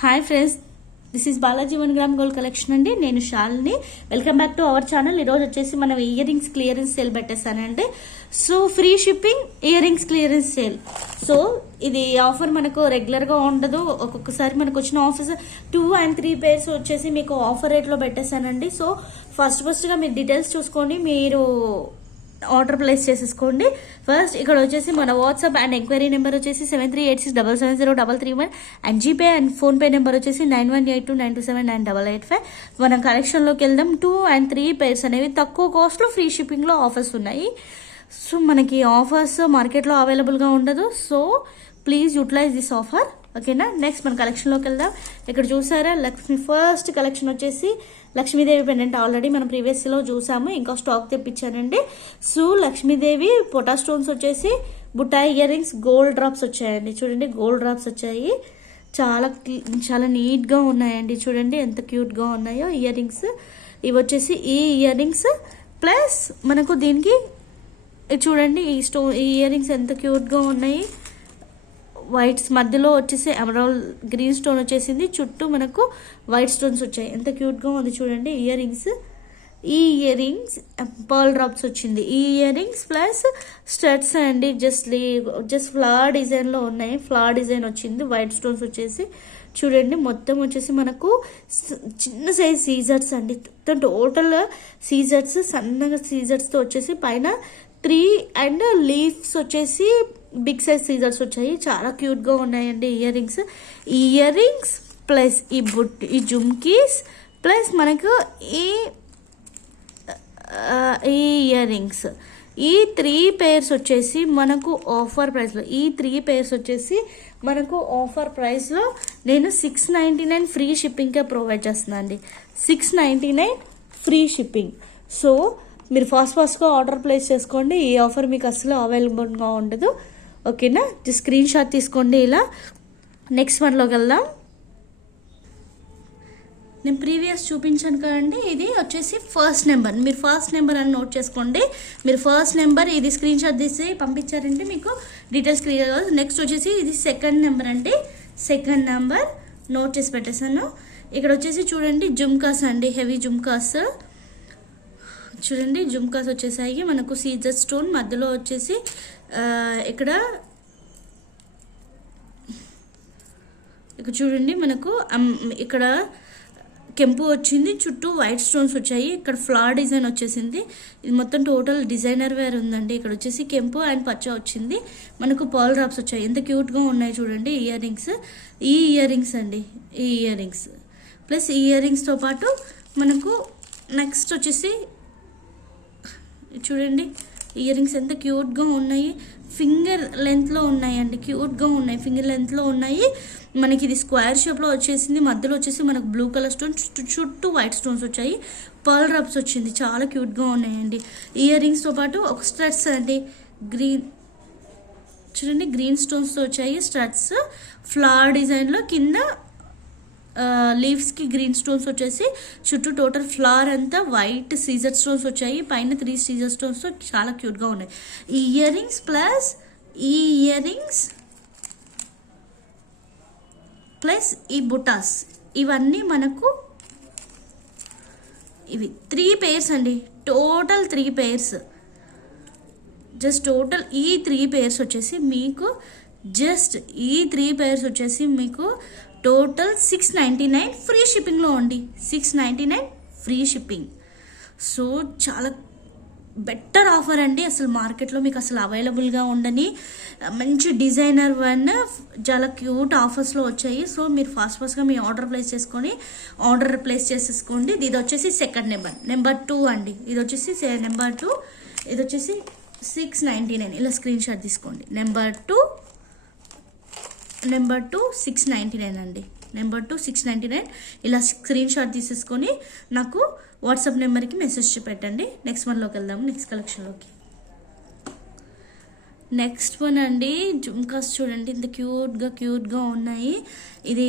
Hi friends, this is Balaji 1 gram gold collection అండి. నేను Shalini. Welcome back to our channel. ఈరోజు వచ్చేసి మనం ఇయర్ రింగ్స్ క్లియరెన్స్ సేల్ పెట్టేస్తానండి. So free shipping earrings clearance sale. So ఇది offer మనకు రెగ్యులర్గా ఉండదు. ఒక్కొక్కసారి మనకు వచ్చిన ఆఫర్స్ 2 and 3 pairs వచ్చేసి మీకు ఆఫర్ రేట్లో పెట్టేస్తానండి. సో ఫస్ట్గా మీరు డీటెయిల్స్ చూసుకొని మీరు ఆర్డర్ ప్లేస్ చేసేసుకోండి. ఫస్ట్ ఇక్కడ వచ్చేసి మన వాట్సాప్ అండ్ ఎంక్వైరీ నెంబర్ వచ్చేసి 7386770731 and GPay and PhonePe number వచ్చేసి 9182927985. మనం కలెక్షన్లోకి వెళ్దాం. 2 and 3 pairs అనేవి తక్కువ కాస్ట్లో ఫ్రీ షిప్పింగ్లో ఆఫర్స్ ఉన్నాయి. సో మనకి ఆఫర్స్ మార్కెట్లో అవైలబుల్గా ఉండదు. So please utilize this offer, ఓకేనా. నెక్స్ట్ మన కలెక్షన్లోకి వెళ్దాం. ఇక్కడ చూసారా ఫస్ట్ కలెక్షన్ వచ్చేసి లక్ష్మీదేవి పెండెంట్. ఆల్రెడీ మనం ప్రీవియస్లో చూసాము, ఇంకా స్టాక్ తెప్పించానండి. సో లక్ష్మీదేవి పొటా స్టోన్స్ వచ్చేసి బుట్టాయి ఇయర్ రింగ్స్ గోల్డ్ డ్రాప్స్ వచ్చాయండి. చూడండి గోల్డ్ డ్రాప్స్ వచ్చాయి. చాలా చాలా నీట్గా ఉన్నాయండి. చూడండి ఎంత క్యూట్గా ఉన్నాయో ఇయర్ రింగ్స్. ఇవి వచ్చేసి ఈ ఇయర్ రింగ్స్ ప్లస్ మనకు దీనికి చూడండి ఈ ఇయర్ రింగ్స్ ఎంత క్యూట్గా ఉన్నాయి. వైట్స్ మధ్యలో వచ్చేసి ఎమరాల్డ్ గ్రీన్ స్టోన్ వచ్చేసింది. చుట్టూ మనకు వైట్ స్టోన్స్ వచ్చాయి. ఎంత క్యూట్గా ఉంది చూడండి ఇయర్ రింగ్స్. ఈ ఇయర్ రింగ్స్ పర్ల్ డ్రాప్స్ వచ్చింది. ఈ ఇయర్ రింగ్స్ ప్లస్ స్టడ్స్ అండి. జస్ట్ ఫ్లవర్ డిజైన్లో ఉన్నాయి. ఫ్లవర్ డిజైన్ వచ్చింది. వైట్ స్టోన్స్ వచ్చేసి చూడండి మొత్తం వచ్చేసి మనకు చిన్న సైజ్ సీజర్స్ అండి. టోటల్ సీజర్స్ సన్నగా సీజర్స్తో వచ్చేసి పైన 3 and లీవ్స్ వచ్చేసి బిగ్ సైజ్ సీజర్స్ వచ్చాయి. చాలా క్యూట్గా ఉన్నాయండి ఇయర్ రింగ్స్. ఈ ఇయర్ రింగ్స్ ప్లస్ ఈ జుమ్కీస్ ప్లస్ మనకు ఈ ఇయర్ రింగ్స్, ఈ 3 pairs వచ్చేసి మనకు ఆఫర్ ప్రైస్లో, ఈ 3 pairs వచ్చేసి మనకు ఆఫర్ ప్రైస్లో నేను 699 ఫ్రీ షిప్పింగ్కే ప్రొవైడ్ చేస్తున్నాను అండి. 699 ఫ్రీ షిప్పింగ్. సో మీరు ఫాస్ట్గా ఆర్డర్ ప్లేస్ చేసుకోండి. ఈ ఆఫర్ మీకు అసలు అవైలబుల్గా ఉండదు, ఓకేనా. స్క్రీన్ షాట్ తీసుకోండి. ఇలా నెక్స్ట్ వన్లోకి వెళ్దాం. నేను ప్రీవియస్ చూపించాను కదండి, ఇది వచ్చేసి ఫస్ట్ నెంబర్. మీరు ఫస్ట్ నెంబర్ అని నోట్ చేసుకోండి. మీరు ఫస్ట్ నెంబర్ ఇది స్క్రీన్ షాట్ తీసి పంపించారంటే మీకు డీటెయిల్స్ క్లియర్ కాదు. నెక్స్ట్ వచ్చేసి ఇది సెకండ్ నెంబర్ అండి. సెకండ్ నెంబర్ నోట్ చేసి పెట్టేశాను. ఇక్కడ వచ్చేసి చూడండి జుమ్కాస్ అండి, హెవీ జుమ్కాస్. చూడండి జుమ్కాస్ వచ్చేసాయి మనకు సీజర్ స్టోన్ మధ్యలో వచ్చేసి ఇక్కడ చూడండి మనకు ఇక్కడ కెంపు వచ్చింది. చుట్టూ వైట్ స్టోన్స్ వచ్చాయి. ఇక్కడ ఫ్లవర్ డిజైన్ వచ్చేసింది. ఇది మొత్తం టోటల్ డిజైనర్ వేర్ ఉందండి. ఇక్కడ వచ్చేసి కెంపు అండ్ పచ్చ వచ్చింది. మనకు పర్ల్ డ్రాప్స్ వచ్చాయి. ఎంత క్యూట్గా ఉన్నాయి చూడండి ఇయర్ రింగ్స్. ఈ ఇయర్ రింగ్స్ అండి, ఈ ఇయర్ రింగ్స్ ప్లస్ ఈ ఇయర్ రింగ్స్తో పాటు మనకు నెక్స్ట్ వచ్చేసి చూడండి ఇయర్ రింగ్స్ ఎంత క్యూట్గా ఉన్నాయి. ఫింగర్ లెంత్లో ఉన్నాయండి, క్యూట్గా ఉన్నాయి. ఫింగర్ లెంత్లో ఉన్నాయి. మనకి ఇది స్క్వేర్ షేప్లో వచ్చేసింది. మధ్యలో వచ్చేసి మనకు బ్లూ కలర్ స్టోన్, చుట్టూ వైట్ స్టోన్స్ వచ్చాయి. పర్ల్ డ్రాప్స్ వచ్చింది. చాలా క్యూట్గా ఉన్నాయండి. ఇయర్ రింగ్స్తో పాటు ఒక స్టడ్స్ అండి, గ్రీన్ చూడండి గ్రీన్ స్టోన్స్తో వచ్చాయి స్టడ్స్. ఫ్లవర్ డిజైన్లో కింద లీవ్స్కి గ్రీన్ స్టోన్స్ వచ్చేసి చుట్టూ టోటల్ ఫ్లవర్ అంతా వైట్ సీజర్ స్టోన్స్ వచ్చాయి. పైన 3 సీజర్ స్టోన్స్తో చాలా క్యూట్గా ఉన్నాయి. ఈ ఇయర్ రింగ్స్ ప్లస్ ఈ ఇయర్ రింగ్స్ ప్లస్ ఈ బుటాస్, ఇవన్నీ మనకు ఇవి 3 pairs అండి. Total 3 pairs. జస్ట్ టోటల్ ఈ 3 pairs వచ్చేసి మీకు ఈ 3 pairs వచ్చేసి మీకు టోటల్ 699 ఫ్రీ షిప్పింగ్లో అండి. 699 ఫ్రీ షిప్పింగ్. సో చాలా బెటర్ ఆఫర్ అండి. అసలు మార్కెట్లో మీకు అసలు అవైలబుల్గా ఉండని మంచి డిజైనర్ వన్ చాలా క్యూట్ ఆఫర్స్లో వచ్చాయి. సో మీరు ఫాస్ట్గా మీ ఆర్డర్ ప్లేస్ చేసేసుకోండి. ఇది వచ్చేసి సెకండ్ నెంబర్ 2 అండి. ఇది వచ్చేసి నెంబర్ 2. ఇది వచ్చేసి 699. ఇలా స్క్రీన్ షాట్ తీసుకోండి. నెంబర్ 2 699 అండి. నెంబర్ 2 699. ఇలా స్క్రీన్ షాట్ తీసేసుకొని నాకు వాట్సాప్ నెంబర్కి మెసేజ్ పెట్టండి. నెక్స్ట్ వన్లోకి వెళ్దాము. నెక్స్ట్ కలెక్షన్లోకి. నెక్స్ట్ వన్ అండి జుమ్కాస్. చూడండి ఇంత క్యూట్గా ఉన్నాయి. ఇది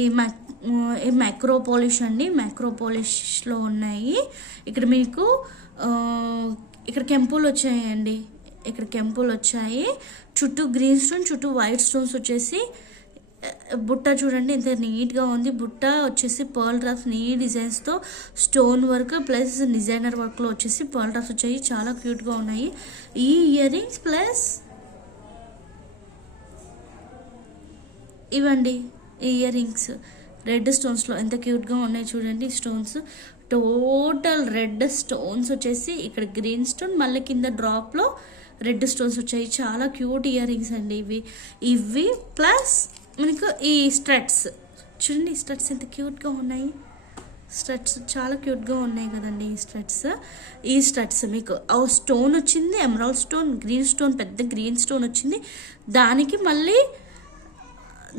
మైక్రో పాలిష్ అండి. మైక్రో పాలిష్లో ఉన్నాయి. ఇక్కడ మీకు ఇక్కడ కెంపులు వచ్చాయండి. ఇక్కడ కెంపులు వచ్చాయి. చుట్టూ గ్రీన్ స్టోన్, చుట్టూ వైట్ స్టోన్స్ వచ్చేసి బుట్ట చూడండి ఎంత నీట్గా ఉంది. బుట్ట వచ్చేసి పర్ల్ డ్రాప్స్ నీ డిజైన్స్తో స్టోన్ వర్క్ ప్లస్ డిజైనర్ వర్క్లో వచ్చేసి పర్ల్ డ్రాప్స్ వచ్చాయి, చాలా క్యూట్గా ఉన్నాయి. ఈ ఇయర్ రింగ్స్ ప్లస్ ఇవ్వండి ఈ ఇయర్ రింగ్స్ రెడ్ స్టోన్స్లో ఎంత క్యూట్గా ఉన్నాయి చూడండి. స్టోన్స్ టోటల్ రెడ్ స్టోన్స్ వచ్చేసి ఇక్కడ గ్రీన్ స్టోన్, మళ్ళీ కింద డ్రాప్లో రెడ్ స్టోన్స్ వచ్చాయి, చాలా క్యూట్ ఇయర్ రింగ్స్ అండి ఇవి ప్లస్ మనకు ఈ స్ట్రట్స్ చూడండి. స్ట్రట్స్ ఎంత క్యూట్గా ఉన్నాయి, స్ట్రట్స్ చాలా క్యూట్గా ఉన్నాయి కదండి. ఈ స్ట్రట్స్ మీకు ఆ స్టోన్ వచ్చింది, ఎమరాల్డ్ స్టోన్, గ్రీన్ స్టోన్, పెద్ద గ్రీన్ స్టోన్ వచ్చింది. దానికి మళ్ళీ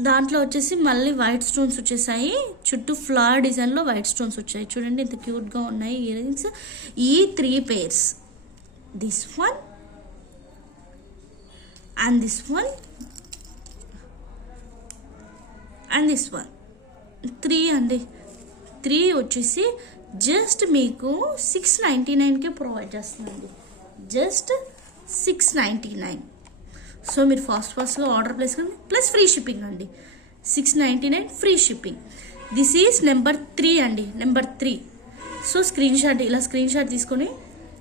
దాంట్లో వచ్చేసి మళ్ళీ వైట్ స్టోన్స్ వచ్చేసాయి, చుట్టూ ఫ్లవర్ డిజైన్లో వైట్ స్టోన్స్ వచ్చాయి చూడండి ఎంత క్యూట్గా ఉన్నాయి ఇయర్ రింగ్స్. ఈ 3 pairs, this one and this one and this one, 3 అండి. 3 వచ్చేసి జస్ట్ మీకు 699కే ప్రొవైడ్ చేస్తుందండి, జస్ట్ 699. సో మీరు ఫాస్ట్గా ఆర్డర్ ప్లేస్ కండి ప్లస్ ఫ్రీ షిప్పింగ్ అండి. 699 free shipping. This is number 3 అండి, నెంబర్ 3. సో ఇలా స్క్రీన్ షాట్ తీసుకొని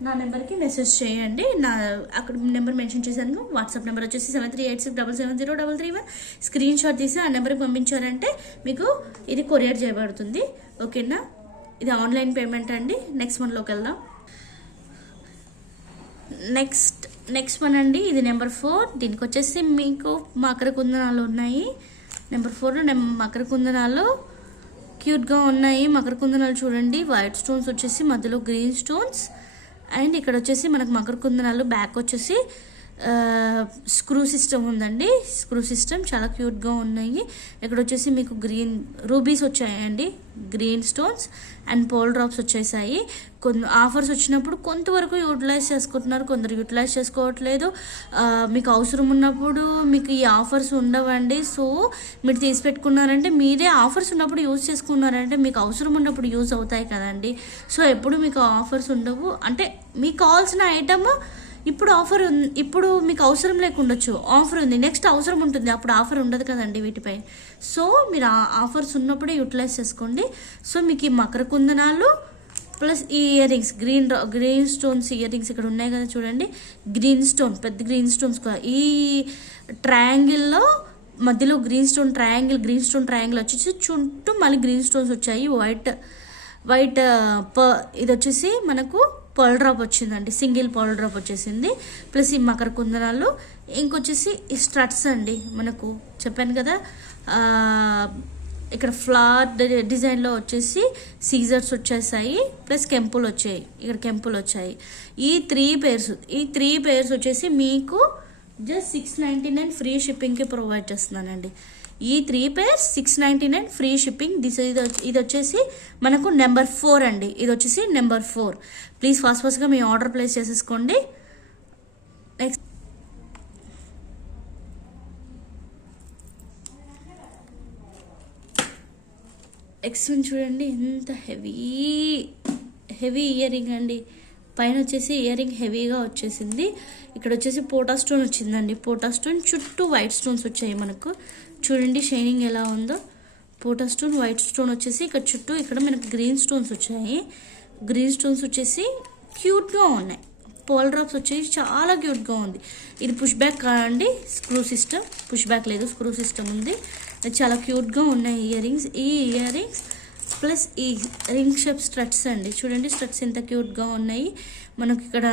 నా నెంబర్కి మెసేజ్ చేయండి. అక్కడ నెంబర్ మెన్షన్ చేశాను. వాట్సాప్ నెంబర్ వచ్చేసి 7386770731. స్క్రీన్ షాట్ తీసి ఆ నెంబర్కి పంపించారంటే మీకు ఇది కొరియర్ చేయబడుతుంది. ఓకేనా, ఇది ఆన్లైన్ పేమెంట్ అండి. నెక్స్ట్ వన్లోకి వెళ్దాం. నెక్స్ట్ వన్ అండి, ఇది నెంబర్ 4. దీనికి వచ్చేసి మీకు మకర కుందనాలు ఉన్నాయి. నెంబర్ 4 మకర కుందనాలు క్యూట్గా ఉన్నాయి. మకర కుందనాలు చూడండి, వైట్ స్టోన్స్ వచ్చేసి మధ్యలో గ్రీన్ స్టోన్స్, అండ్ ఇక్కడ వచ్చేసి మనకు మకర కుందనాలు బ్యాక్ వచ్చేసి స్క్రూ సిస్టమ్ ఉందండి. స్క్రూ సిస్టమ్ చాలా క్యూట్గా ఉన్నాయి. ఇక్కడ వచ్చేసి మీకు గ్రీన్ రూబీస్ వచ్చాయండి, green stones and pole drops వచ్చేసాయి. కొన్ని ఆఫర్స్ వచ్చినప్పుడు కొంతవరకు యూటిలైజ్ చేసుకుంటున్నారు, కొందరు యూటిలైజ్ చేసుకోవట్లేదు. మీకు అవసరం ఉన్నప్పుడు మీకు ఈ ఆఫర్స్ ఉండవండి. సో మీరు తీసి పెట్టుకున్నారంటే, మీరే ఆఫర్స్ ఉన్నప్పుడు యూజ్ చేసుకున్నారంటే మీకు అవసరం ఉన్నప్పుడు యూజ్ అవుతాయి కదండి. సో ఎప్పుడు మీకు ఆఫర్స్ ఉండవు, అంటే మీకు కావాల్సిన ఐటమ్ ఇప్పుడు ఆఫర్ ఉంది, ఇప్పుడు మీకు అవసరం లేకుండొచ్చు, ఆఫర్ ఉంది, నెక్స్ట్ అవసరం ఉంటుంది, అప్పుడు ఆఫర్ ఉండదు కదండి వీటిపై. సో మీరు ఆ ఆఫర్స్ ఉన్నప్పుడే యూటిలైజ్ చేసుకోండి. సో మీకు ఈ మకర కుందనాలు ప్లస్ ఈ ear rings green stones ear rings ఇక్కడ ఉన్నాయి కదా చూడండి. గ్రీన్ స్టోన్, పెద్ద గ్రీన్ స్టోన్స్, ఈ ట్రయాంగిల్లో మధ్యలో గ్రీన్ స్టోన్ ట్రయాంగిల్ వచ్చేసి చుట్టూ మళ్ళీ గ్రీన్ స్టోన్స్ వచ్చాయి. వైట్ ఇది వచ్చేసి మనకు పర్ల్ డ్రాప్ వచ్చిందండి, సింగిల్ పర్ల్ డ్రాప్ వచ్చేసింది. ప్లస్ ఈ మకర కుందనాలు, ఇంకొచ్చేసి ఈ స్ట్రట్స్ అండి. మనకు చెప్పాను కదా ఇక్కడ ఫ్లవర్ డిజైన్లో వచ్చేసి సీజర్స్ వచ్చేసాయి, ప్లస్ కెంపులు వచ్చాయి, ఇక్కడ కెంపులు వచ్చాయి. ఈ 3 pairs వచ్చేసి మీకు జస్ట్ 699 ఫ్రీ షిప్పింగ్కి ప్రొవైడ్ చేస్తున్నానండి. ఈ 3 pairs 699 ఫ్రీ షిప్పింగ్. ఇది వచ్చేసి మనకు నెంబర్ 4 అండి. ఇది వచ్చేసి నెంబర్ 4. ప్లీజ్ ఫాస్ట్గా మీ ఆర్డర్ ప్లేస్ చేసేసుకోండి. నెక్స్ట్ వన్ చూడండి, ఎంత హెవీ ఇయర్ రింగ్ అండి. పైన వచ్చేసి ఇయర్ రింగ్ హెవీగా వచ్చేసింది. ఇక్కడ వచ్చేసి పోటా స్టోన్ వచ్చిందండి. పోటా స్టోన్ చుట్టూ వైట్ స్టోన్స్ వచ్చాయి మనకు. చూడండి షైనింగ్ ఎలా ఉందో. పోటా స్టోన్, వైట్ స్టోన్ వచ్చేసి ఇక్కడ చుట్టూ, ఇక్కడ మనకు గ్రీన్ స్టోన్స్ వచ్చాయి. గ్రీన్ స్టోన్స్ వచ్చేసి క్యూట్గా ఉన్నాయి. పోల్ డ్రాప్స్ వచ్చేసి చాలా క్యూట్గా ఉంది. ఇది పుష్ బ్యాక్ కాదండి, స్క్రూ సిస్టమ్. పుష్ బ్యాక్ లేదు, స్క్రూ సిస్టమ్ ఉంది. చాలా క్యూట్గా ఉన్నాయి ఇయర్ రింగ్స్. ఈ ఇయర్ రింగ్స్ ప్లస్ ఈ రింగ్ షేప్ స్ట్రట్స్ అండి. చూడండి స్ట్రట్స్ ఎంత క్యూట్గా ఉన్నాయి. మనకి ఇక్కడ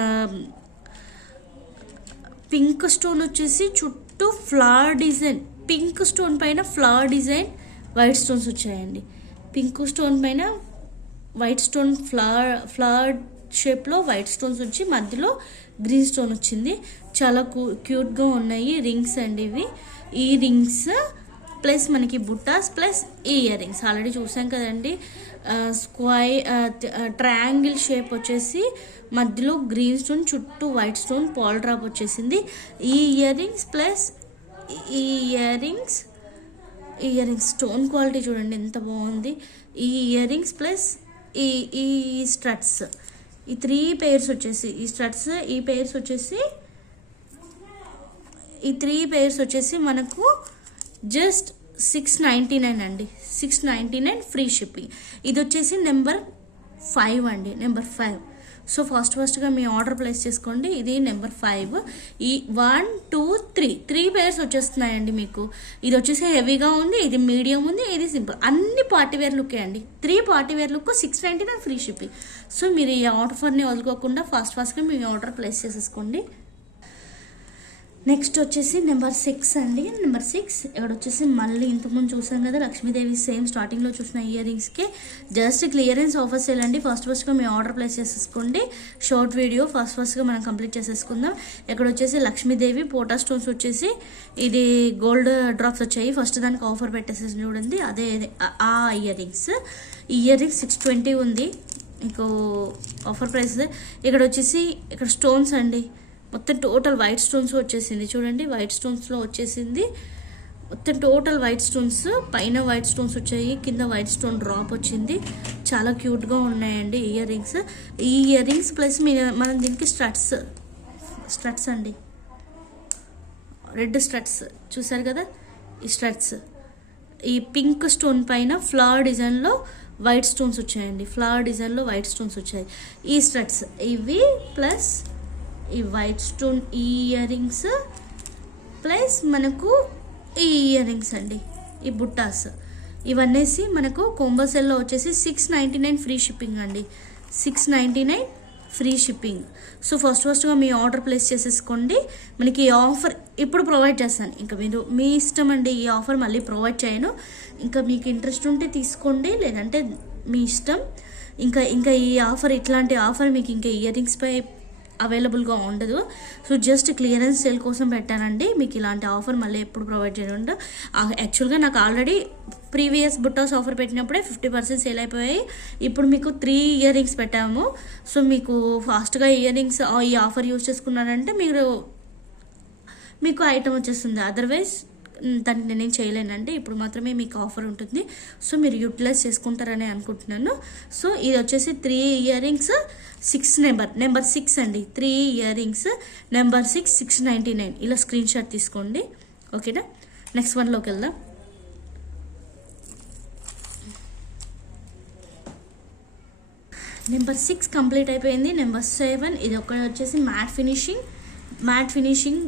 పింక్ స్టోన్ వచ్చేసి చుట్టూ ఫ్లవర్ డిజైన్, పింక్ స్టోన్ పైన ఫ్లవర్ డిజైన్, వైట్ స్టోన్స్ వచ్చాయండి. పింక్ స్టోన్ పైన వైట్ స్టోన్ ఫ్లవర్ షేప్లో వైట్ స్టోన్స్ వచ్చి మధ్యలో గ్రీన్ స్టోన్ వచ్చింది. చాలా క్యూట్గా ఉన్నాయి రింగ్స్ అండి ఇవి. ఈ రింగ్స్ ప్లస్ మనకి బుట్టాస్ ప్లస్ ఈ ఇయర్ రింగ్స్ ఆల్రెడీ చూసాం కదండి. ట్రయాంగిల్ షేప్ వచ్చేసి మధ్యలో గ్రీన్ స్టోన్, చుట్టూ వైట్ స్టోన్, పాల్ డ్రాప్ వచ్చేసింది. ఈ ఇయర్ రింగ్స్ ప్లస్ ఈ ఇయర్ రింగ్స్ స్టోన్ క్వాలిటీ చూడండి ఎంత బాగుంది. ఈ ఇయర్ రింగ్స్ ప్లస్ ఈ స్ట్రట్స్, ఈ 3 pairs వచ్చేసి ఈ స్ట్రట్స్, ఈ pairs వచ్చేసి మనకు జస్ట్ 699 అండి. 699 ఫ్రీ షిప్పింగ్. ఇది వచ్చేసి నెంబర్ 5 అండి, నెంబర్ 5. సో ఫాస్ట్గా మీ ఆర్డర్ ప్లేస్ చేసుకోండి. ఇది నెంబర్ 5. ఈ 1 2 3 పేర్స్ వచ్చేస్తున్నాయండి మీకు. ఇది వచ్చేసి హెవీగా ఉంది, ఇది మీడియం ఉంది, ఇది సింపుల్. అన్ని పార్టీవేర్ లుక్కే అండి. 3 party wear look 699 free shipping. So మీరు ఈ ఆఫర్ని వదులుకోకుండా ఫాస్ట్గా మీ ఆర్డర్ ప్లేస్ చేసేసుకోండి. నెక్స్ట్ వచ్చేసి నెంబర్ 6 అండి. నెంబర్ 6 ఇక్కడ వచ్చేసి మళ్ళీ ఇంతకుముందు చూసాం కదా లక్ష్మీదేవి సేమ్ స్టార్టింగ్లో చూసిన ఇయర్ రింగ్స్కి జస్ట్ క్లియరెన్స్ ఆఫర్స్ వెళ్ళండి. ఫాస్ట్గా మీ ఆర్డర్ ప్లేస్ చేసేసుకోండి. షార్ట్ వీడియో ఫాస్ట్గా మనం కంప్లీట్ చేసేసుకుందాం. ఇక్కడ వచ్చేసి లక్ష్మీదేవి పోటా స్టోన్స్ వచ్చేసి ఇది గోల్డ్ డ్రాప్స్ వచ్చాయి. ఫస్ట్ దానికి ఆఫర్ పెట్టేసి చూడండి, అదే ఆ ఇయర్ రింగ్స్. ఈ ఇయర్ రింగ్స్ 620 ఉంది మీకు ఆఫర్ ప్రైస్. ఇక్కడ వచ్చేసి ఇక్కడ స్టోన్స్ అండి, మొత్తం టోటల్ వైట్ స్టోన్స్ వచ్చేసింది. చూడండి వైట్ స్టోన్స్లో వచ్చేసింది. మొత్తం టోటల్ వైట్ స్టోన్స్, పైన వైట్ స్టోన్స్ వచ్చాయి, కింద వైట్ స్టోన్ డ్రాప్ వచ్చింది. చాలా క్యూట్గా ఉన్నాయండి ఇయర్ రింగ్స్. ఈ ఇయర్ రింగ్స్ ప్లస్ మనం దీనికి స్ట్రట్స్ అండి, రెడ్ స్ట్రట్స్ చూసారు కదా. ఈ స్ట్రట్స్ ఈ పింక్ స్టోన్ పైన ఫ్లవర్ డిజైన్లో వైట్ స్టోన్స్ వచ్చాయండి. ఫ్లవర్ డిజైన్లో వైట్ స్టోన్స్ వచ్చాయి. ఈ స్ట్రట్స్ ఇవి ప్లస్ ఈ white stone ear rings plus మనకు ఈ ఇయర్ రింగ్స్ అండి, ఈ బుట్టాస్ ఇవన్నేసి మనకు కోంబో సెల్లో వచ్చేసి 699 ఫ్రీ షిప్పింగ్ అండి. 699 ఫ్రీ షిప్పింగ్. సో ఫాస్ట్గా మీ ఆర్డర్ ప్లేస్ చేసేసుకోండి. మనకి ఈ ఆఫర్ ఇప్పుడు ప్రొవైడ్ చేస్తాను, ఇంకా మీరు మీ ఇష్టం అండి. ఈ ఆఫర్ మళ్ళీ ప్రొవైడ్ చేయను. ఇంకా మీకు ఇంట్రెస్ట్ ఉంటే తీసుకోండి, లేదంటే మీ ఇష్టం. ఇంకా ఈ ఆఫర్, ఇట్లాంటి ఆఫర్ మీకు ఇంకా ఇయర్ రింగ్స్పై అవైలబుల్గా ఉండదు. సో జస్ట్ క్లియరెన్స్ సేల్ కోసం పెట్టానండి. మీకు ఇలాంటి ఆఫర్ మళ్ళీ ఎప్పుడు ప్రొవైడ్ చేయకుండా. యాక్చువల్గా నాకు ఆల్రెడీ ప్రీవియస్ బుట్టాస్ ఆఫర్ పెట్టినప్పుడే 50% సేల్ అయిపోయాయి. ఇప్పుడు మీకు 3 ఇయర్ రింగ్స్ పెట్టాము. సో మీకు ఫాస్ట్గా ఇయర్ రింగ్స్ ఈ ఆఫర్ యూజ్ చేసుకున్నారంటే మీకు ఐటమ్ వచ్చేస్తుంది. అదర్వైజ్ దానికి నేనేం చేయలేనండి. ఇప్పుడు మాత్రమే మీకు ఆఫర్ ఉంటుంది. సో మీరు యూటిలైజ్ చేసుకుంటారని అనుకుంటున్నాను. సో ఇది వచ్చేసి 3 ఇయర్ రింగ్స్ 6 నెంబర్ 6 అండి. 3 ఇయర్ రింగ్స్ నెంబర్ 6 699. ఇలా స్క్రీన్ షాట్ తీసుకోండి. ఓకేనా, నెక్స్ట్ వన్లోకి వెళ్దాం. నెంబర్ 6 కంప్లీట్ అయిపోయింది. నెంబర్ 7 ఇది ఒక వచ్చేసి matte finishing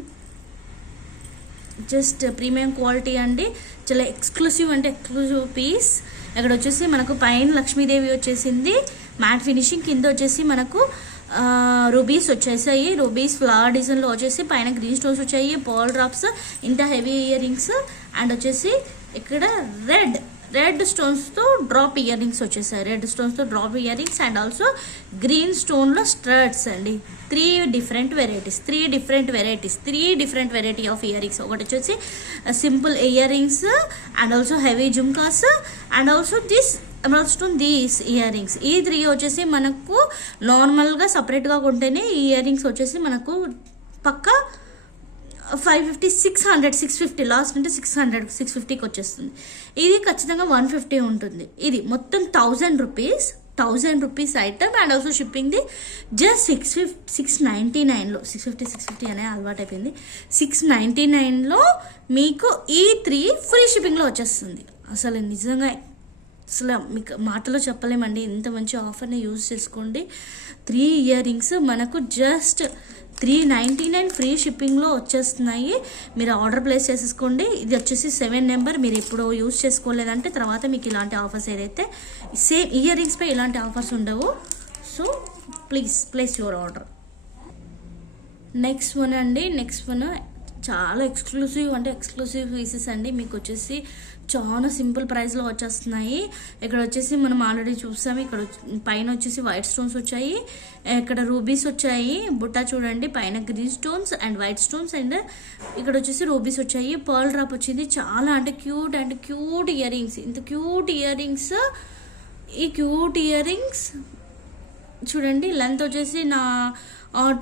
just premium quality అండి. చాలా ఎక్స్క్లూసివ్ అంటే ఎక్స్క్లూసివ్ పీస్. ఇక్కడ వచ్చేసి మనకు పైన లక్ష్మీదేవి వచ్చేసింది మ్యాట్ ఫినిషింగ్, కింద వచ్చేసి మనకు రూబీస్ వచ్చేసాయి. రూబీస్ ఫ్లవర్ డిజైన్లో వచ్చేసి పైన గ్రీన్ స్టోన్స్ వచ్చాయి, పర్ల్ డ్రాప్స్, ఇంత హెవీ ఇయర్ రింగ్స్ అండ్ వచ్చేసి ఇక్కడ రెడ్ స్టోన్స్తో డ్రాప్ ఇయర్ రింగ్స్ వచ్చేసాయి. రెడ్ స్టోన్స్తో drop earrings and also green స్టోన్లో స్టడ్స్ అండి. 3 different variety of earrings. ఒకటి వచ్చేసి simple earrings and also heavy jhumkas and also emerald stone these earrings. ఈ 3 వచ్చేసి మనకు నార్మల్గా సపరేట్గా కొంటేనే ఈ ఇయర్ రింగ్స్ వచ్చేసి మనకు పక్కా 550 650 లాస్ట్ అంటే 650కి వచ్చేస్తుంది. ఇది ఖచ్చితంగా 150 ఉంటుంది. ఇది మొత్తం 1000 రూపీస్ ఐటమ్ అండ్ ఆల్సో షిప్పింగ్ది జస్ట్ 699లో 650 అనే అలవాటు అయిపోయింది. 699లో మీకు ఈ 3 ఫ్రీ షిప్పింగ్లో వచ్చేస్తుంది. అసలు నిజంగా మీకు మాటలో చెప్పలేమండి, ఇంత మంచి ఆఫర్ని యూజ్ చేసుకోండి. 3 ఇయర్ రింగ్స్ మనకు జస్ట్ 399 ఫ్రీ షిప్పింగ్లో వచ్చేస్తున్నాయి. మీరు ఆర్డర్ ప్లేస్ చేసేసుకోండి. ఇది వచ్చేసి 7 నెంబర్. మీరు ఇప్పుడు యూజ్ చేసుకోలేదంటే తర్వాత మీకు ఇలాంటి ఆఫర్స్ ఏదైతే సేమ్ ఇయర్ రింగ్స్పై ఇలాంటి ఆఫర్స్ ఉండవు. So please place your order. Next one చాలా ఎక్స్క్లూసివ్ పీసెస్ అండి. మీకు వచ్చేసి చాలా సింపుల్ ప్రైస్లో వచ్చేస్తున్నాయి. ఇక్కడ వచ్చేసి మనం ఆల్రెడీ చూసాము. ఇక్కడ పైన వచ్చేసి వైట్ స్టోన్స్ వచ్చాయి, ఇక్కడ రూబీస్ వచ్చాయి. బుట్ట చూడండి, పైన green stones and white stones and ఇక్కడ వచ్చేసి రూబీస్ వచ్చాయి. పర్ల్ డ్రాప్ వచ్చింది. చాలా అంటే క్యూట్ ఇయర్ రింగ్స్. ఇంత క్యూట్ ఇయర్ రింగ్స్. ఈ క్యూట్ ఇయర్ రింగ్స్ చూడండి, లెంత్ వచ్చేసి నా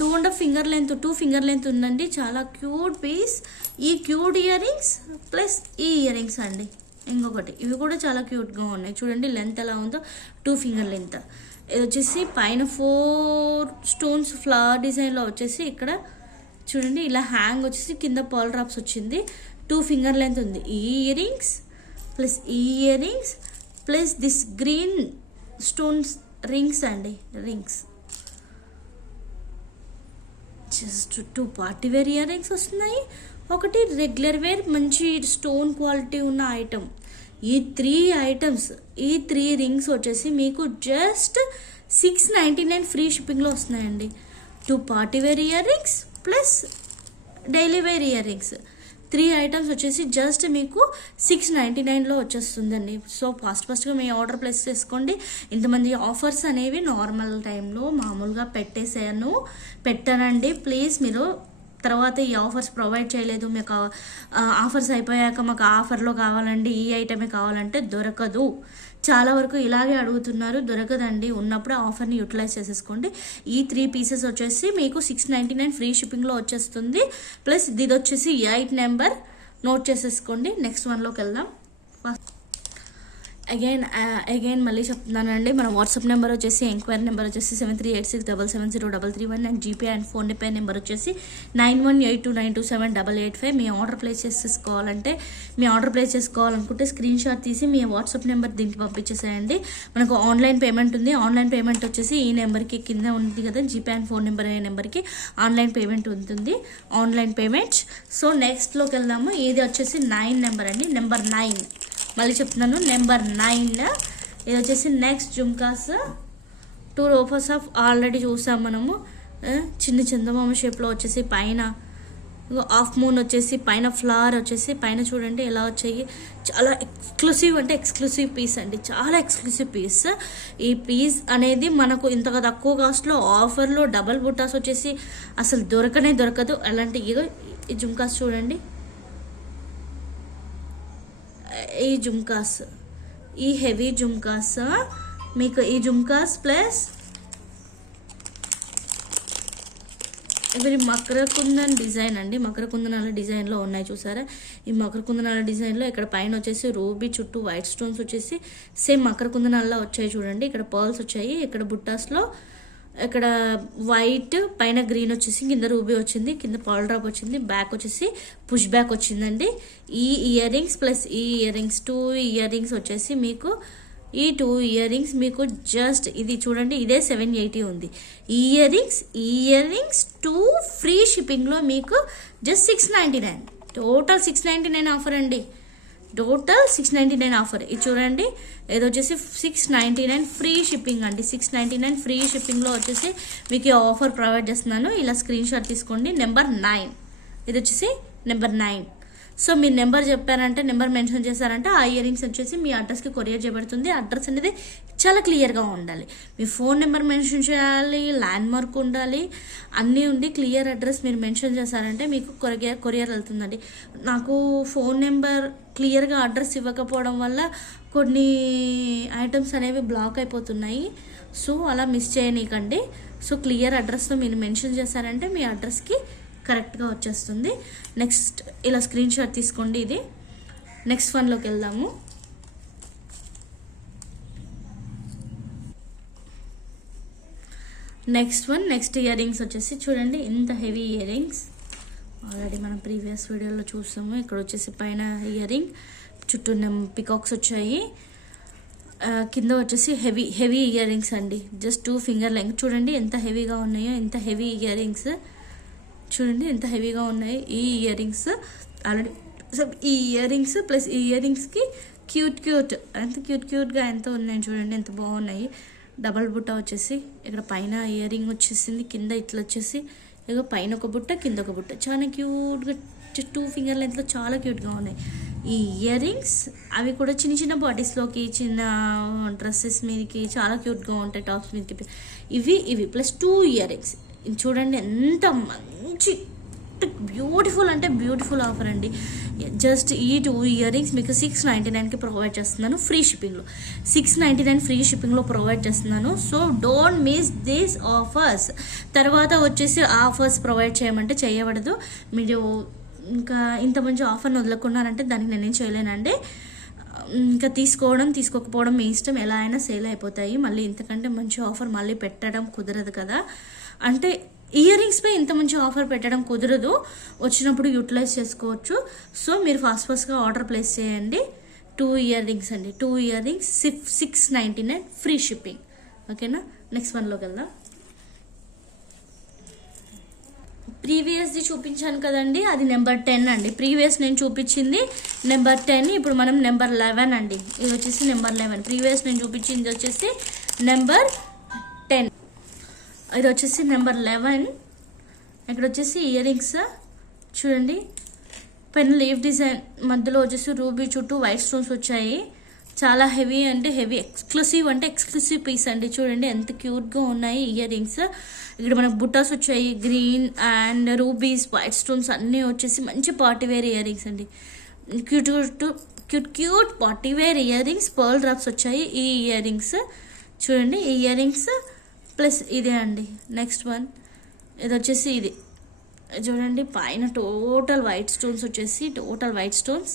2.5 ఫింగర్ లెంత్ 2 ఫింగర్ లెంత్ ఉందండి. చాలా క్యూట్ పీస్. ఈ క్యూట్ ఇయర్ రింగ్స్ ప్లస్ ఈ ఇయర్ రింగ్స్ అండి. ఇంకొకటి ఇవి కూడా చాలా క్యూట్గా ఉన్నాయి. చూడండి లెంత్ ఎలా ఉందో, 2 ఫింగర్ లెంత్. ఇది వచ్చేసి పైన 4 స్టోన్స్ ఫ్లవర్ డిజైన్లో వచ్చేసి ఇక్కడ చూడండి ఇలా హ్యాంగ్ వచ్చేసి కింద పర్ల్ డ్రాప్స్ వచ్చింది. 2 ఫింగర్ లెంత్ ఉంది. ఈ ఇయర్ రింగ్స్ ప్లస్ ఈ earrings plus this green stones rings అండి, rings. Just 2 party wear earrings వస్తున్నాయి, ఒకటి రెగ్యులర్ వేర్ మంచి స్టోన్ క్వాలిటీ ఉన్న ఐటమ్. ఈ 3 ఐటమ్స్, ఈ 3 రింగ్స్ వచ్చేసి మీకు జస్ట్ 699 ఫ్రీ షిప్పింగ్లో వస్తున్నాయండి. 2 party wear earrings plus daily wear earrings, 3 items వచ్చేసి జస్ట్ మీకు 699లో వచ్చేస్తుందండి. సో ఫాస్ట్గా మీ ఆర్డర్ ప్లేస్ చేసుకోండి. ఇంతమంది ఆఫర్స్ అనేవి నార్మల్ టైంలో మామూలుగా పెట్టానండి. ప్లీజ్ మీరు తర్వాత ఈ ఆఫర్స్ ప్రొవైడ్ చేయలేదు, మీకు ఆఫర్స్ అయిపోయాక మాకు ఆఫర్లో కావాలండి, ఈ ఐటమే కావాలంటే దొరకదు. చాలా వరకు ఇలాగే అడుగుతున్నారు, దొరకదండి. ఉన్నప్పుడు ఆఫర్ని యూటిలైజ్ చేసేసుకోండి. ఈ 3 పీసెస్ వచ్చేసి మీకు 699 ఫ్రీ షిప్పింగ్లో వచ్చేస్తుంది. ప్లస్ ఇది వచ్చేసి 8 నెంబర్ నోట్ చేసేసుకోండి. నెక్స్ట్ వన్లోకి వెళ్దాం. అగైన్ మళ్ళీ చెప్తున్నానండి, మన వాట్సాప్ నెంబర్ వచ్చేసి ఎంక్వైరీ నెంబర్ వచ్చేసి 7386770331 and GPay and PhonePe number వచ్చేసి 9182927885. మీ ఆర్డర్ ప్లేస్ చేసుకోవాలనుకుంటే స్క్రీన్ షాట్ తీసి మీ వాట్సాప్ నెంబర్ దీనికి పంపించేసేయండి. మనకు ఆన్లైన్ పేమెంట్ ఉంది. ఆన్లైన్ పేమెంట్ వచ్చేసి ఈ నెంబర్కి కింద ఉంది కదా, జీపే అండ్ ఫోన్ నెంబర్ అనే నెంబర్కి ఆన్లైన్ పేమెంట్ ఉంటుంది, ఆన్లైన్ పేమెంట్. సో నెక్స్ట్లోకి వెళ్దాము. ఇది వచ్చేసి 9 నెంబర్ అండి, నెంబర్ 9. మళ్ళీ చెప్తున్నాను, నెంబర్ 9. ఇది వచ్చేసి నెక్స్ట్ జుమ్కాస్. 2 రోఫర్స్ ఆఫ్ ఆల్రెడీ చూసాం మనము. చిన్న చందమామ షేప్లో వచ్చేసి పైన హాఫ్ మూన్ వచ్చేసి పైన ఫ్లవర్ వచ్చేసి పైన చూడండి ఎలా వచ్చాయి. చాలా ఎక్స్క్లూసివ్ పీస్ అండి, చాలా ఎక్స్క్లూసివ్ పీస్. ఈ పీస్ అనేది మనకు ఇంతగా తక్కువ కాస్ట్లో ఆఫర్లో డబల్ బుట్టాస్ వచ్చేసి అసలు దొరకదు. అలాంటి ఈ జుమ్కాస్ చూడండి, ఈ జుమ్కాస్, ఈ హెవీ జుమ్కాస్ మీకు, ఈ జుమ్కాస్ ప్లస్ ఇవి మకర కుందన్ డిజైన్ అండి. మకర కుందనాల డిజైన్లో ఉన్నాయి చూసారా. ఈ మకర కుందనాల డిజైన్లో ఇక్కడ పైన వచ్చేసి రూబీ చుట్టూ వైట్ స్టోన్స్ వచ్చేసి సేమ్ మకర కుందనాల్లో వచ్చాయి చూడండి. ఇక్కడ పర్ల్స్ వచ్చాయి, ఇక్కడ బుట్టాస్లో ఇక్కడ వైట్ పైన గ్రీన్ వచ్చేసి కింద రూబీ వచ్చింది, కింద పర్ల్ డ్రాప్ వచ్చింది, బ్యాక్ వచ్చేసి పుష్ బ్యాక్ వచ్చిందండి. ఈ ఇయర్ రింగ్స్ ప్లస్ ఈ ఇయర్ రింగ్స్ 2 ఇయర్ రింగ్స్ వచ్చేసి మీకు, ఈ 2 ఇయర్ రింగ్స్ మీకు జస్ట్ ఇది చూడండి, ఇదే 780 ఉంది. ఈ ఇయర్ రింగ్స్ 2 ఫ్రీ షిప్పింగ్లో మీకు జస్ట్ 699, టోటల్ 699 ఆఫర్ అండి. Total 699 offer. ఇది చూడండి, ఇది వచ్చేసి 699 ఫ్రీ షిప్పింగ్ అండి. 699 ఫ్రీ షిప్పింగ్లో వచ్చేసి మీకు ఆఫర్ ప్రొవైడ్ చేస్తున్నాను. ఇలా స్క్రీన్ షాట్ తీసుకోండి. నెంబర్ 9, ఇది వచ్చేసి నెంబర్ 9. సో మీ నెంబర్ చెప్పారంటే, నెంబర్ మెన్షన్ చేశారంటే ఆ ఇయర్ రింగ్స్ వచ్చేసి మీ అడ్రస్కి కొరియర్ చేయబడుతుంది. అడ్రస్ అనేది చాలా క్లియర్గా ఉండాలి. మీ ఫోన్ నెంబర్ మెన్షన్ చేయాలి, ల్యాండ్ మార్క్ ఉండాలి, అన్నీ ఉండి క్లియర్ అడ్రస్ మీరు మెన్షన్ చేశారంటే మీకు కొరియర్ వెళ్తుందండి. నాకు ఫోన్ నెంబర్ క్లియర్గా అడ్రస్ ఇవ్వకపోవడం వల్ల కొన్ని ఐటమ్స్ అనేవి బ్లాక్ అయిపోతున్నాయి. సో అలా మిస్ చేయనీకండి. సో క్లియర్ అడ్రస్తో మీరు మెన్షన్ చేశారంటే మీ అడ్రస్కి కరెక్ట్గా వచ్చేస్తుంది. నెక్స్ట్ ఇలా స్క్రీన్ షాట్ తీసుకోండి. ఇది నెక్స్ట్ వన్లోకి వెళ్దాము. నెక్స్ట్ ఇయర్ రింగ్స్ వచ్చేసి చూడండి, ఇంత హెవీ ఇయర్ రింగ్స్ ఆల్రెడీ మనం ప్రీవియస్ వీడియోలో చూసాము. ఇక్కడ వచ్చేసి పైన ఇయర్ రింగ్ చుట్టూ పికాక్స్ వచ్చాయి, కింద వచ్చేసి హెవీ ఇయర్ రింగ్స్ అండి. Just 2 finger length. చూడండి ఎంత హెవీగా ఉన్నాయో, ఎంత హెవీ ఇయర్ రింగ్స్ చూడండి, ఎంత హెవీగా ఉన్నాయి ఈ ఇయర్ రింగ్స్. ఆల్రెడీ ఈ ఇయర్ రింగ్స్ ప్లస్ ఈ ఇయర్ రింగ్స్కి ఎంత క్యూట్గా ఎంత ఉన్నాయి చూడండి, ఎంత బాగున్నాయి. డబల్ బుట్ట వచ్చేసి ఇక్కడ పైన ఇయర్ రింగ్ వచ్చేసింది, కింద ఇట్లా వచ్చేసి ఇక పైన ఒక బుట్ట కింద ఒక బుట్ట, చాలా క్యూట్గా 2 ఫింగర్ లెంత్లో చాలా క్యూట్గా ఉన్నాయి ఈ ఇయర్ రింగ్స్. అవి కూడా చిన్న బాడీస్లోకి, చిన్న డ్రెస్సెస్ మీదకి చాలా క్యూట్గా ఉంటాయి, టాప్స్ మీదకి. ఇవి ప్లస్ 2 ఇయర్ రింగ్స్ చూడండి, ఎంత మంచి బ్యూటిఫుల్ అంటే బ్యూటిఫుల్ ఆఫర్ అండి. జస్ట్ ఈ 2 ఇయర్ రింగ్స్ మీకు 699కి ప్రొవైడ్ చేస్తున్నాను ఫ్రీ షిప్పింగ్లో. 699 ఫ్రీ షిప్పింగ్లో ప్రొవైడ్ చేస్తున్నాను. So don't miss these offers. తర్వాత వచ్చేసి ఆఫర్స్ ప్రొవైడ్ చేయమంటే చేయబడదు. మీరు ఇంకా ఇంత మంచి ఆఫర్ని వదులుకున్నారంటే దానికి నేనేం చేయలేనండి. ఇంకా తీసుకోకపోవడం మీ ఇష్టం, ఎలా అయినా సేల్ అయిపోతాయి. మళ్ళీ ఇంతకంటే మంచి ఆఫర్ మళ్ళీ పెట్టడం కుదరదు కదా. అంటే ఇయర్ రింగ్స్పై ఇంత మంచి ఆఫర్ పెట్టడం కుదరదు, వచ్చినప్పుడు యూటిలైజ్ చేసుకోవచ్చు. సో మీరు ఫాస్ట్గా ఆర్డర్ ప్లేస్ చేయండి. 2 ఇయర్ రింగ్స్ అండి. 2 ఇయర్ రింగ్స్ 699 ఫ్రీ షిప్పింగ్. ఓకేనా, నెక్స్ట్ వన్లోకి వెళ్దాం. ప్రీవియస్ది చూపించాను కదండి, అది నెంబర్ 10 అండి. ప్రీవియస్ నేను చూపించింది నెంబర్ 10, ఇప్పుడు మనం నెంబర్ 11 అండి. ఇది వచ్చేసి నెంబర్ 11. ప్రీవియస్ నేను చూపించింది వచ్చేసి నెంబర్ 10, ఇది వచ్చేసి నెంబర్ 11. ఇక్కడ వచ్చేసి ఇయర్ రింగ్స్ చూడండి, పెన్ లీఫ్ డిజైన్ మధ్యలో వచ్చేసి రూబీ చుట్టూ వైట్ స్టోన్స్ వచ్చాయి. చాలా హెవీ అంటే హెవీ, ఎక్స్క్లూసివ్ అంటే ఎక్స్క్లూసివ్ పీస్ అండి. చూడండి ఎంత క్యూట్గా ఉన్నాయి ఇయర్ రింగ్స్. ఇక్కడ మనకు బుట్టాస్ వచ్చాయి, green and rubies, white stones అన్నీ వచ్చేసి మంచి పార్టీ వేర్ ఇయర్ రింగ్స్ అండి. Cute cute cute party wear earrings, pearl drops వచ్చాయి ఈ ఇయర్ రింగ్స్. చూడండి ఈ ఇయర్ రింగ్స్ ప్లస్ ఇదే అండి. నెక్స్ట్ వన్ ఇది వచ్చేసి ఇది చూడండి, పైన టోటల్ వైట్ స్టోన్స్ వచ్చేసి టోటల్ వైట్ స్టోన్స్.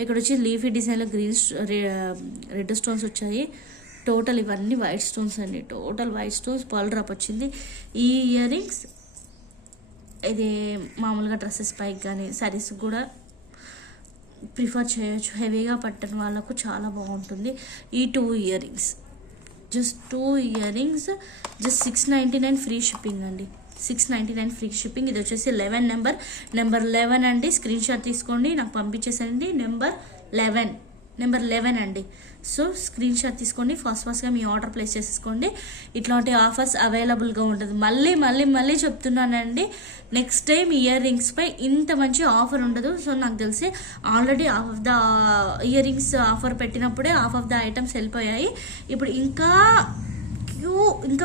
ఇక్కడ వచ్చి లీఫీ డిజైన్లో గ్రీన్ రెడ్ స్టోన్స్ వచ్చాయి. టోటల్ ఇవన్నీ వైట్ స్టోన్స్ అండి, total white stones. Pearl drop వచ్చింది. ఈ ఇయర్ రింగ్స్ ఇది మామూలుగా డ్రెస్సెస్ పైకి కానీ శారీస్ కూడా ప్రిఫర్ చేయొచ్చు. హెవీగా పట్టిన వాళ్ళకు చాలా బాగుంటుంది. ఈ 2 ear rings, just 2 ear rings, just 699 free shipping అండి. 699 ఫ్రీ షిప్పింగ్. ఇది వచ్చేసి 11 నెంబర్ 11 అండి. స్క్రీన్ షాట్ తీసుకోండి, నాకు పంపించేసండి. నెంబర్ 11 అండి. సో స్క్రీన్ షాట్ తీసుకోండి, ఫాస్ట్గా మీ ఆర్డర్ ప్లేస్ చేసేసుకోండి. ఇట్లాంటి ఆఫర్స్ అవైలబుల్గా ఉంటుంది. మళ్ళీ చెప్తున్నానండి, నెక్స్ట్ టైం ఇయర్ రింగ్స్ పై ఇంత మంచి ఆఫర్ ఉండదు. సో నాకు తెలిసి already half of the earrings offer పెట్టినప్పుడే హాఫ్ ఆఫ్ ద ఐటమ్స్ వెళ్ళిపోయాయి. ఇప్పుడు ఇంకా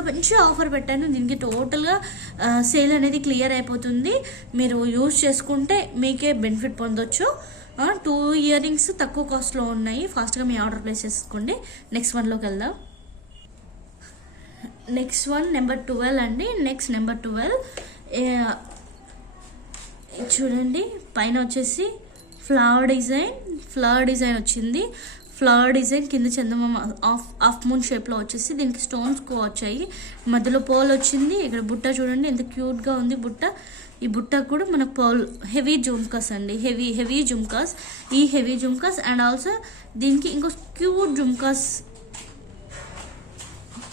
మంచి ఆఫర్ పెట్టాను. దీనికి టోటల్గా సేల్ అనేది క్లియర్ అయిపోతుంది. మీరు యూజ్ చేసుకుంటే మీకే బెనిఫిట్ పొందొచ్చు. 2 ఇయర్ రింగ్స్ తక్కువ కాస్ట్లో ఉన్నాయి. ఫాస్ట్గా మీ ఆర్డర్ ప్లేస్ చేసుకోండి. నెక్స్ట్ వన్లోకి వెళ్దాం. నెక్స్ట్ వన్ నెంబర్ 12 అండి. నెక్స్ట్ నెంబర్ 12 చూడండి, పైన వచ్చేసి ఫ్లవర్ డిజైన్ వచ్చింది. ఫ్లవర్ డిజైన్ కింద చందమామ హాఫ్ మూన్ షేప్లో వచ్చేసి దీనికి స్టోన్స్ వచ్చాయి. మధ్యలో పర్ల్ వచ్చింది. ఇక్కడ బుట్ట చూడండి ఎంత క్యూట్గా ఉంది బుట్ట. ఈ బుట్ట కూడా మన పర్ల్ హెవీ జుమ్కాస్ అండి, హెవీ జుమ్కాస్. ఈ హెవీ జుమ్కాస్ అండ్ ఆల్సో దీనికి ఇంకో క్యూట్ జుమ్కాస్,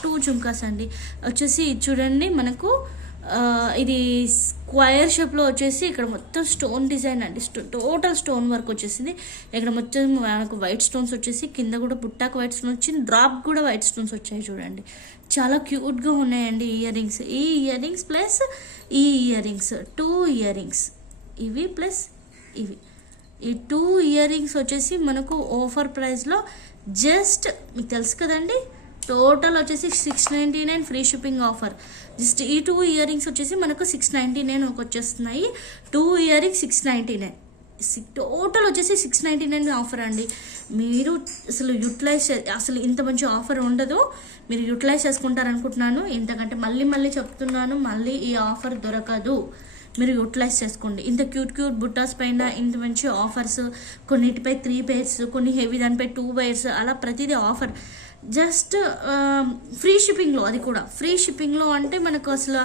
2 జుమ్కాస్ అండి వచ్చేసి. చూడండి మనకు ఇది స్క్వైర్ షేప్లో వచ్చేసి ఇక్కడ మొత్తం స్టోన్ డిజైన్ అండి, టోటల్ స్టోన్ వర్క్ వచ్చేసింది. ఇక్కడ మొత్తం మనకు వైట్ స్టోన్స్ వచ్చేసి, కింద కూడా బుట్టాకు వైట్ స్టోన్ వచ్చింది, డ్రాప్ కూడా వైట్ స్టోన్స్ వచ్చాయి. చూడండి చాలా క్యూట్గా ఉన్నాయండి ఇయర్ రింగ్స్. ఈ ఇయర్ రింగ్స్ ప్లస్ ఈ ఇయర్ రింగ్స్ 2 ఇయర్ రింగ్స్, ఇవి ప్లస్ ఇవి. ఈ 2 ఇయర్ రింగ్స్ వచ్చేసి మనకు ఆఫర్ ప్రైస్లో జస్ట్ మీకు తెలుసు కదండి, టోటల్ వచ్చేసి 699 ఫ్రీ షిప్పింగ్ ఆఫర్. జస్ట్ ఈ 2 ఇయర్ రింగ్స్ వచ్చేసి మనకు 699 వచ్చేస్తున్నాయి. 2 ఇయర్ రింగ్స్ 699, టోటల్ వచ్చేసి 699 ఆఫర్ అండి. మీరు అసలు ఇంత మంచి ఆఫర్ ఉండదు. మీరు యూటిలైజ్ చేసుకుంటారనుకుంటున్నాను. ఇంతకంటే మళ్ళీ చెప్తున్నాను, మళ్ళీ ఈ ఆఫర్ దొరకదు. మీరు యూటిలైజ్ చేసుకోండి. ఇంత క్యూట్ బుట్టాస్ పైన ఇంత మంచి ఆఫర్స్, కొన్నిటిపై 3 pairs, కొన్ని హెవీ దానిపై 2 pairs, అలా ప్రతిదీ ఆఫర్. జస్ట్ ఫ్రీ షిప్పింగ్లో, అది కూడా ఫ్రీ షిప్పింగ్లో అంటే మనకు అసలు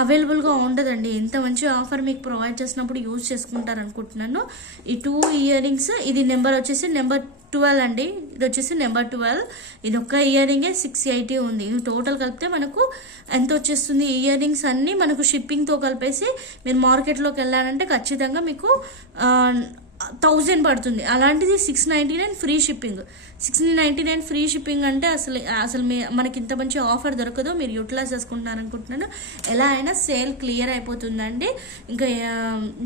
అవైలబుల్గా ఉండదండి. ఇంత మంచి ఆఫర్ మీకు ప్రొవైడ్ చేసినప్పుడు యూజ్ చేసుకుంటారు అనుకుంటున్నాను. ఈ 2 ఇయర్ రింగ్స్, ఇది నెంబర్ వచ్చేసి నెంబర్ 12 అండి. ఇది వచ్చేసి నెంబర్ 12. ఇది ఒక్క ఇయర్ రింగే 680 ఉంది. ఇది టోటల్ కలిపితే మనకు ఎంత వచ్చేస్తుంది? ఇయర్ రింగ్స్ అన్నీ మనకు షిప్పింగ్తో కలిపేసి మీరు మార్కెట్లోకి వెళ్ళాలంటే ఖచ్చితంగా మీకు 1000 పడుతుంది. అలాంటిది 699 ఫ్రీ షిప్పింగ్. 699 ఫ్రీ షిప్పింగ్ అంటే అసలు మనకి ఇంత మంచి ఆఫర్ దొరకదు. మీరు యూటిలైజ్ చేసుకుంటున్నారనుకుంటున్నాను. ఎలా అయినా సేల్ క్లియర్ అయిపోతుందండి. ఇంకా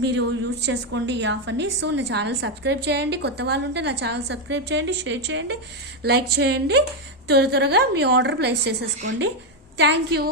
మీరు యూజ్ చేసుకోండి ఈ ఆఫర్ని. సో నా ఛానల్ సబ్స్క్రైబ్ చేయండి. కొత్త వాళ్ళు ఉంటే నా ఛానల్ సబ్స్క్రైబ్ చేయండి, షేర్ చేయండి, లైక్ చేయండి. త్వరగా మీ ఆర్డర్ ప్లేస్ చేసేసుకోండి. Thank you.